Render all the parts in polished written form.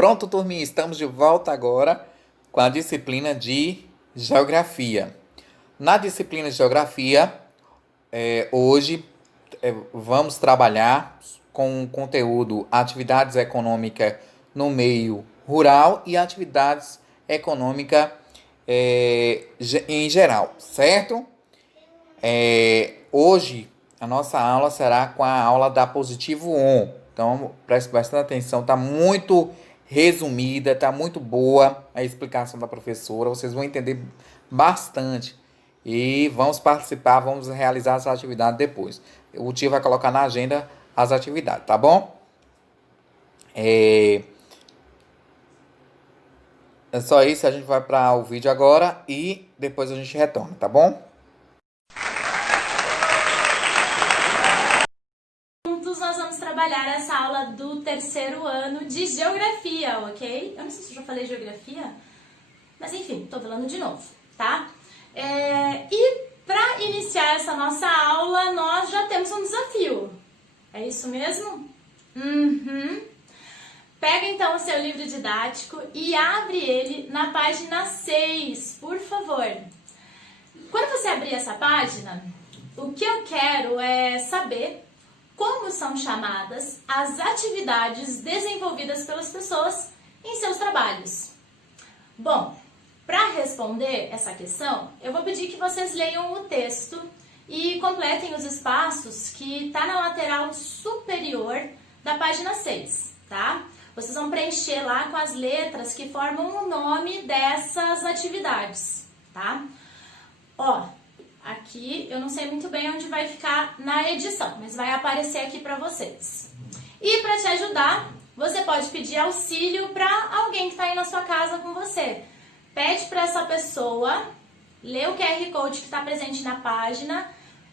Pronto, turminha, estamos de volta agora com a disciplina de Geografia. Na disciplina de Geografia, hoje vamos trabalhar com o conteúdo Atividades Econômicas no Meio Rural e Atividades Econômicas em geral, certo? Hoje a nossa aula será com a aula da Positivo 1. Então, preste bastante atenção, está muito resumida, está muito boa a explicação da professora, vocês vão entender bastante. E vamos participar, vamos realizar essa atividade depois. O tio vai colocar na agenda as atividades, tá bom? É só isso, a gente vai para o vídeo agora e depois a gente retorna, tá bom? Nós vamos trabalhar essa aula do terceiro ano de Geografia, ok? Eu não sei se eu já falei Geografia, mas enfim, tô falando de novo, tá? E para iniciar essa nossa aula, nós já temos um desafio. É isso mesmo? Pega então o seu livro didático e abre ele na página 6, por favor. Quando você abrir essa página, o que eu quero é saber como são chamadas as atividades desenvolvidas pelas pessoas em seus trabalhos. Bom, para responder essa questão, eu vou pedir que vocês leiam o texto e completem os espaços que está na lateral superior da página 6, tá? Vocês vão preencher lá com as letras que formam o nome dessas atividades, tá? Ó, aqui eu não sei muito bem onde vai ficar na edição, mas vai aparecer aqui para vocês. E para te ajudar, você pode pedir auxílio para alguém que está aí na sua casa com você. Pede para essa pessoa, lê o QR Code que está presente na página.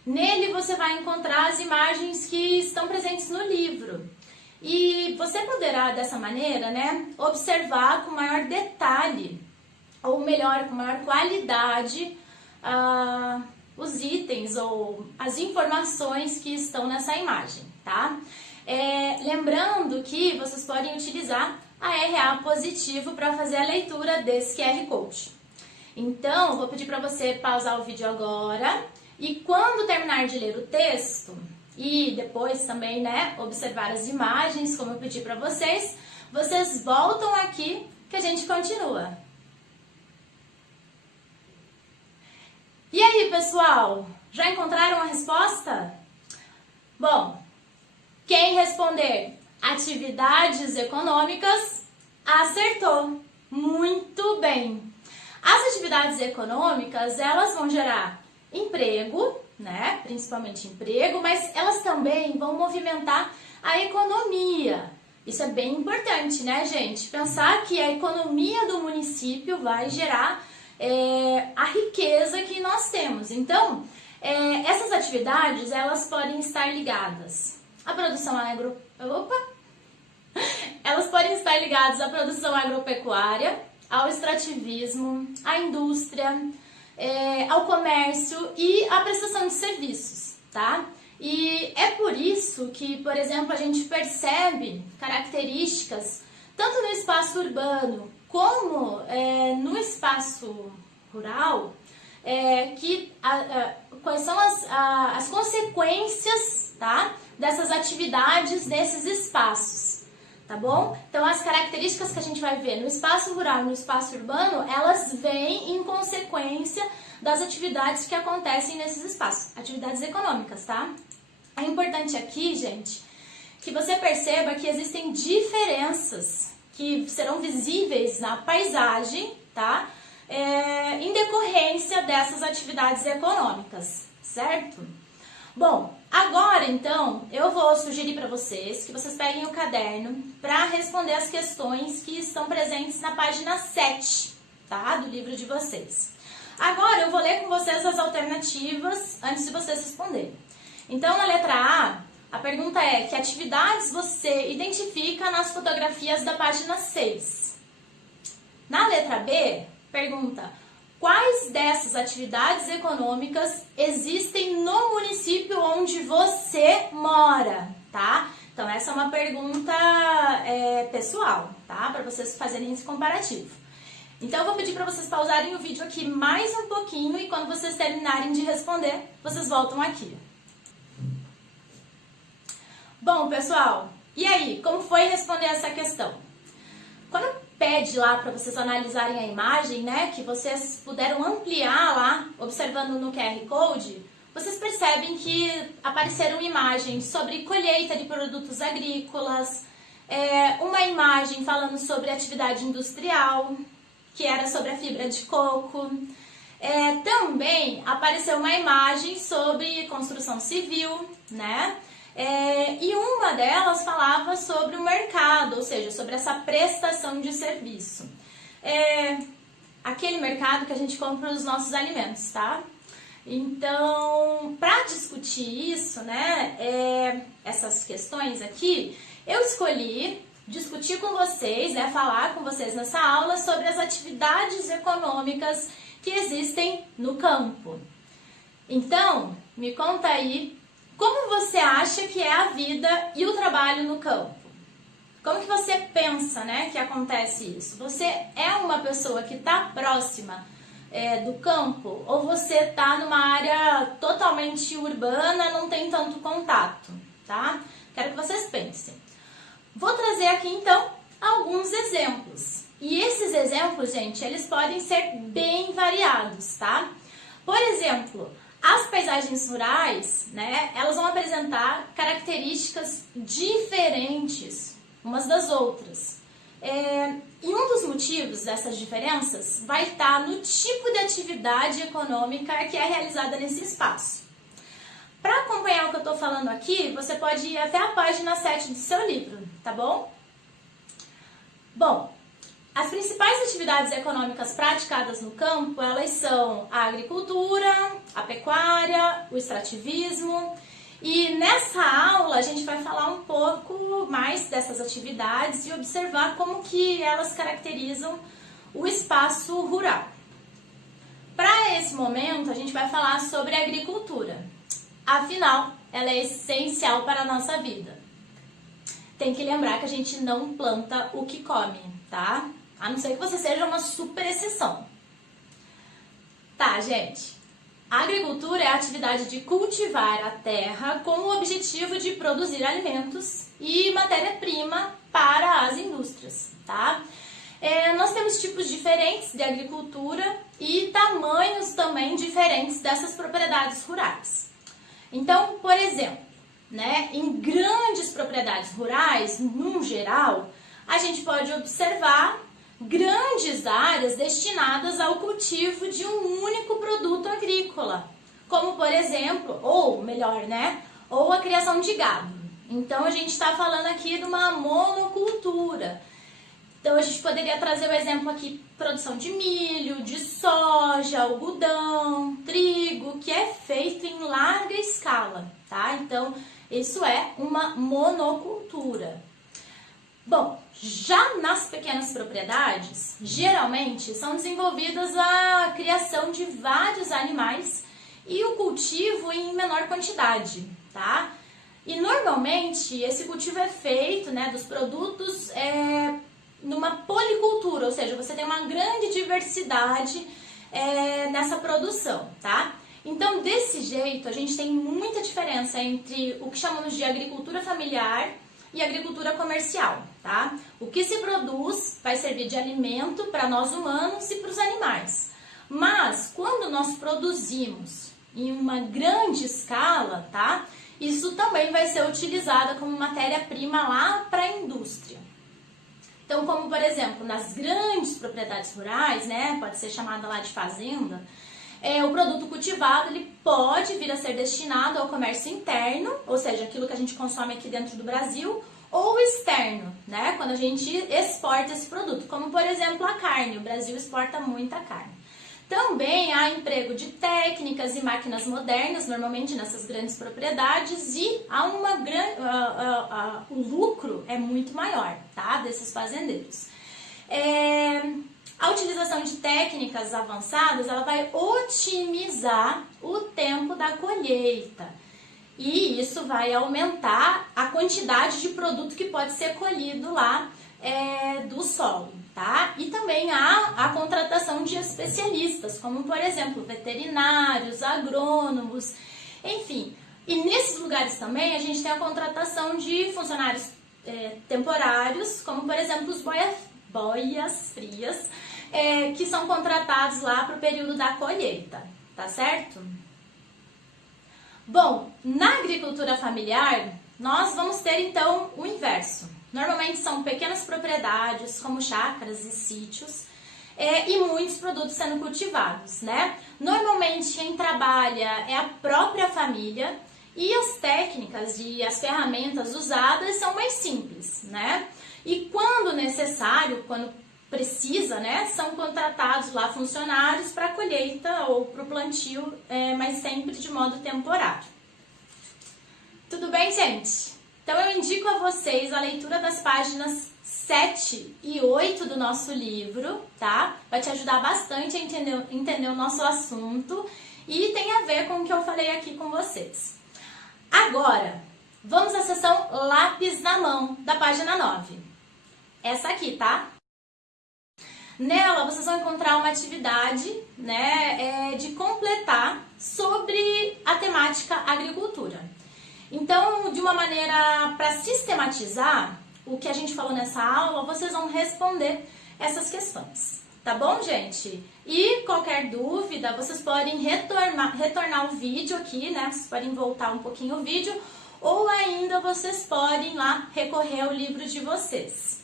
Nele você vai encontrar as imagens que estão presentes no livro. E você poderá, dessa maneira, né, observar com maior detalhe, ou melhor, com maior qualidade, os itens ou as informações que estão nessa imagem, tá? Lembrando que vocês podem utilizar a RA Positivo para fazer a leitura desse QR Code. Então, eu vou pedir para você pausar o vídeo agora e quando terminar de ler o texto e depois também, né, observar as imagens, como eu pedi para vocês, vocês voltam aqui que a gente continua. E aí, pessoal? Já encontraram a resposta? Bom, quem responder atividades econômicas acertou. Muito bem. As atividades econômicas, elas vão gerar emprego, né? Principalmente emprego, mas elas também vão movimentar a economia. Isso é bem importante, né, gente? Pensar que a economia do município vai gerar a riqueza que nós temos. Então, essas atividades, elas podem estar ligadas à produção Elas podem estar ligadas à produção agropecuária, ao extrativismo, à indústria, ao comércio e à prestação de serviços, tá? E é por isso que, por exemplo, a gente percebe características tanto no espaço urbano como no espaço rural, quais são as consequências, tá, dessas atividades nesses espaços, tá bom? Então, as características que a gente vai ver no espaço rural e no espaço urbano, elas vêm em consequência das atividades que acontecem nesses espaços, atividades econômicas, tá? É importante aqui, gente, que você perceba que existem diferenças que serão visíveis na paisagem, tá? Em decorrência dessas atividades econômicas, certo? Bom, agora então eu vou sugerir para vocês que vocês peguem o caderno para responder as questões que estão presentes na página 7, tá? Do livro de vocês. Agora eu vou ler com vocês as alternativas antes de vocês responderem. Então, na letra A pergunta é: que atividades você identifica nas fotografias da página 6? Na letra B, pergunta: quais dessas atividades econômicas existem no município onde você mora, tá? Então, essa é uma pergunta pessoal, tá? Para vocês fazerem esse comparativo. Então, eu vou pedir para vocês pausarem o vídeo aqui mais um pouquinho e quando vocês terminarem de responder, vocês voltam aqui. Bom, pessoal, e aí? Como foi responder essa questão? Quando pede lá para vocês analisarem a imagem, né, que vocês puderam ampliar lá, observando no QR Code, vocês percebem que apareceram imagens sobre colheita de produtos agrícolas, uma imagem falando sobre atividade industrial, que era sobre a fibra de coco. Também apareceu uma imagem sobre construção civil, né? E uma delas falava sobre o mercado, ou seja, sobre essa prestação de serviço. Aquele mercado que a gente compra os nossos alimentos, tá? Então, para discutir isso, né, essas questões aqui, eu escolhi discutir com vocês, né, falar com vocês nessa aula sobre as atividades econômicas que existem no campo. Então, me conta aí, como você acha que é a vida e o trabalho no campo? Como que você pensa, né, que acontece isso? Você é uma pessoa que está próxima do campo ou você está numa área totalmente urbana, não tem tanto contato, tá? Quero que vocês pensem. Vou trazer aqui, então, alguns exemplos. E esses exemplos, gente, eles podem ser bem variados, tá? Por exemplo, as paisagens rurais, né, elas vão apresentar características diferentes umas das outras. E um dos motivos dessas diferenças vai estar no tipo de atividade econômica que é realizada nesse espaço. Para acompanhar o que eu estou falando aqui, você pode ir até a página 7 do seu livro, tá bom? Bom, as principais atividades econômicas praticadas no campo, elas são a agricultura, a pecuária, o extrativismo. E nessa aula a gente vai falar um pouco mais dessas atividades e observar como que elas caracterizam o espaço rural. Para esse momento a gente vai falar sobre a agricultura. Afinal, ela é essencial para a nossa vida. Tem que lembrar que a gente não planta o que come, tá? A não ser que você seja uma super exceção. Tá, gente? A agricultura é a atividade de cultivar a terra com o objetivo de produzir alimentos e matéria-prima para as indústrias, tá? Nós temos tipos diferentes de agricultura e tamanhos também diferentes dessas propriedades rurais. Então, por exemplo, né, em grandes propriedades rurais, num geral, a gente pode observar grandes áreas destinadas ao cultivo de um único produto agrícola, como por exemplo, ou melhor, né, ou a criação de gado. Então a gente está falando aqui de uma monocultura. Então a gente poderia trazer o exemplo aqui, produção de milho, de soja, algodão, trigo, que é feito em larga escala, tá? Então isso é uma monocultura. Bom, já nas pequenas propriedades, geralmente são desenvolvidas a criação de vários animais e o cultivo em menor quantidade, tá? E normalmente esse cultivo é feito, né, dos produtos numa policultura, ou seja, você tem uma grande diversidade nessa produção, tá? Então, desse jeito, a gente tem muita diferença entre o que chamamos de agricultura familiar e agricultura comercial, tá? O que se produz vai servir de alimento para nós humanos e para os animais. Mas, quando nós produzimos em uma grande escala, tá? Isso também vai ser utilizado como matéria-prima lá para a indústria. Então, como por exemplo, nas grandes propriedades rurais, né? Pode ser chamada lá de fazenda, o produto cultivado ele pode vir a ser destinado ao comércio interno, ou seja, aquilo que a gente consome aqui dentro do Brasil, ou externo, né? Quando a gente exporta esse produto, como por exemplo a carne, o Brasil exporta muita carne. Também há emprego de técnicas e máquinas modernas, normalmente nessas grandes propriedades, e há o lucro é muito maior, tá? Desses fazendeiros. A utilização de técnicas avançadas, ela vai otimizar o tempo da colheita. E isso vai aumentar a quantidade de produto que pode ser colhido lá do solo, tá? E também há a contratação de especialistas, como por exemplo veterinários, agrônomos, enfim. E nesses lugares também a gente tem a contratação de funcionários temporários, como por exemplo os boias frias, que são contratados lá para o período da colheita, tá certo? Bom, na agricultura familiar, nós vamos ter então o inverso. Normalmente são pequenas propriedades, como chácaras e sítios, e muitos produtos sendo cultivados, né? Normalmente quem trabalha é a própria família e as técnicas e as ferramentas usadas são mais simples, né? E quando necessário, quando precisa, né, são contratados lá funcionários para a colheita ou para o plantio, mas sempre de modo temporário. Tudo bem, gente? Então eu indico a vocês a leitura das páginas 7 e 8 do nosso livro, tá? Vai te ajudar bastante a entender o nosso assunto e tem a ver com o que eu falei aqui com vocês. Agora, vamos à seção Lápis na Mão, da página 9. Essa aqui, tá? Nela, vocês vão encontrar uma atividade, né, de completar sobre a temática agricultura. Então, de uma maneira para sistematizar o que a gente falou nessa aula, vocês vão responder essas questões. Tá bom, gente? E qualquer dúvida, vocês podem retornar o vídeo aqui, né? Vocês podem voltar um pouquinho o vídeo, ou ainda vocês podem lá recorrer ao livro de vocês.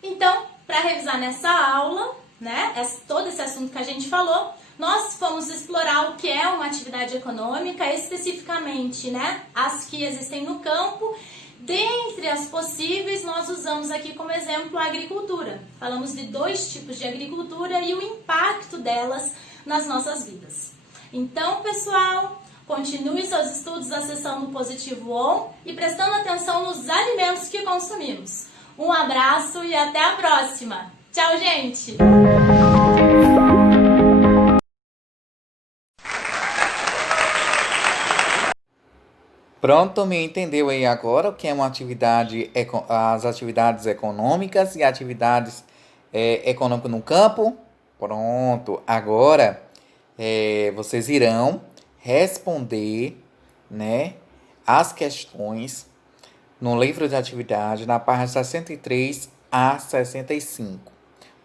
Então, para revisar nessa aula, né, todo esse assunto que a gente falou, nós fomos explorar o que é uma atividade econômica, especificamente, né, as que existem no campo. Dentre as possíveis, nós usamos aqui como exemplo a agricultura. Falamos de 2 tipos de agricultura e o impacto delas nas nossas vidas. Então, pessoal, continue seus estudos acessando o Positivo On e prestando atenção nos alimentos que consumimos. Um abraço e até a próxima! Tchau, gente! Pronto, me entendeu aí agora o que é uma atividade, as atividades econômicas e atividades econômicas no campo? Pronto, agora vocês irão responder, né, as questões no livro de atividade, na página 63 a 65,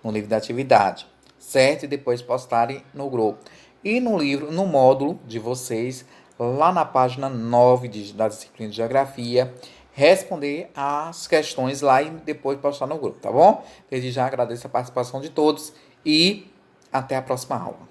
no livro de atividade, certo? E depois postarem no grupo. E no livro, no módulo de vocês, lá na página 9 da disciplina de Geografia, responder as questões lá e depois postar no grupo, tá bom? Desde já agradeço a participação de todos e até a próxima aula.